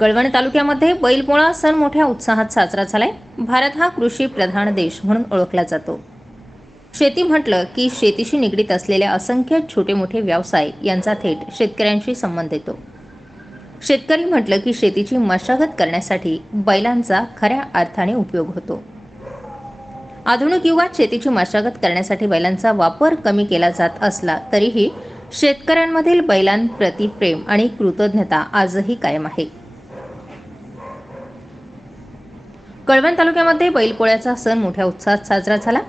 कळवण तालुक्यामध्ये बैलपोळा सण मोठ्या उत्साहात साजरा झालाय. भारत हा कृषी प्रधान देश म्हणून ओळखला जातो. शेती म्हटलं की शेतीशी निगडीत असलेले असंख्य छोटे मोठे व्यवसाय यांचा थेट शेतकऱ्यांशी संबंध येतो. शेतकरी म्हटलं की शेतीची मशागत करण्यासाठी बैलांचा खऱ्या अर्थाने उपयोग होतो. आधुनिक युगात शेतीची मशागत करण्यासाठी बैलांचा वापर कमी केला जात असला तरीही शेतकऱ्यांमधील बैलांप्रती प्रेम आणि कृतज्ञता आजही कायम आहे. कळवण तालुक्यामध्ये बैलपोळ्याचा सण मोठ्या उत्साहात साजरा झाला.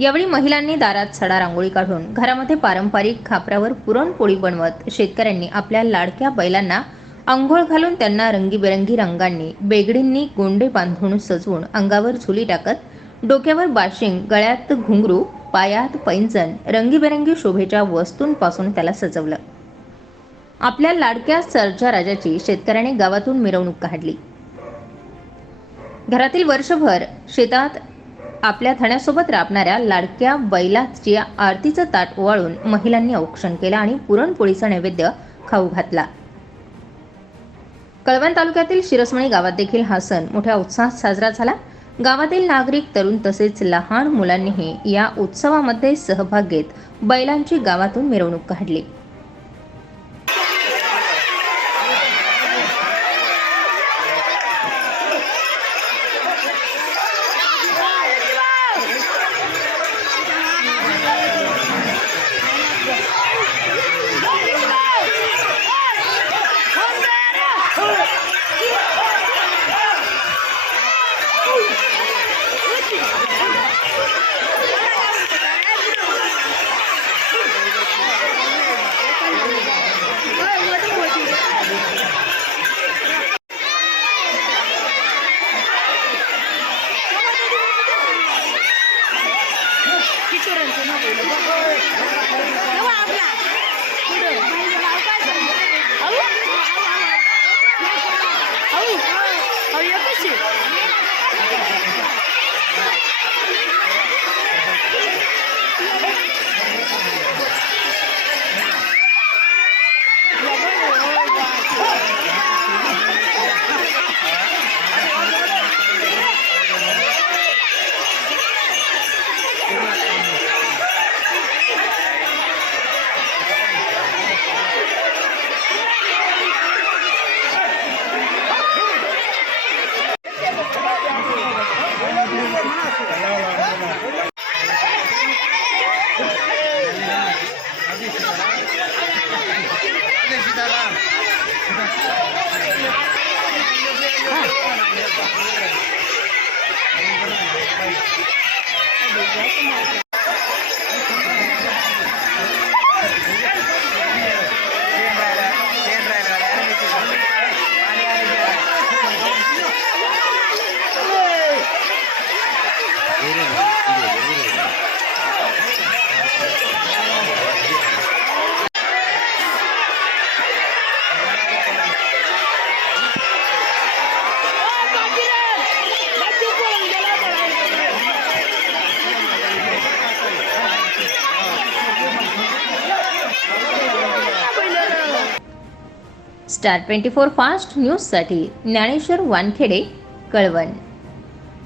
यावेळी महिलांनी दारात सडा रांगोळी काढून घरामध्ये पारंपरिक खापऱ्यावर पुरणपोळी बनवत शेतकऱ्यांनी आपल्या लाडक्या बैलांना आंघोळ घालून त्यांना रंगीबेरंगी रंगांनी बेगडींनी गोंडे बांधून सजवून अंगावर झुली टाकत डोक्यावर बाशिंग गळ्यात घुंगरू पायात पैंजण रंगीबेरंगी शोभेच्या वस्तूंपासून त्याला सजवलं. आपल्या लाडक्या सरच्या राजाची शेतकऱ्याने गावातून मिरवणूक काढली. घरातील वर्षभर शेतात आपल्या थण्यासोबत राबणाऱ्या लाडक्या बैलाची आरतीचं ताट ओवाळून महिलांनी औक्षण केलं आणि पुरणपोळीचा नैवेद्य खाऊ घातला. कळवण तालुक्यातील शिरसमणी गावात देखील हा सण मोठ्या उत्साहात साजरा झाला. गावातील नागरिक तरुण तसेच लहान मुलांनीही या उत्सवामध्ये सहभाग घेत बैलांची गावातून मिरवणूक काढली. ちゅう。Yeah. Star twenty four fast न्यूजसाठी ज्ञानेश्वर वानखेडे कळवण.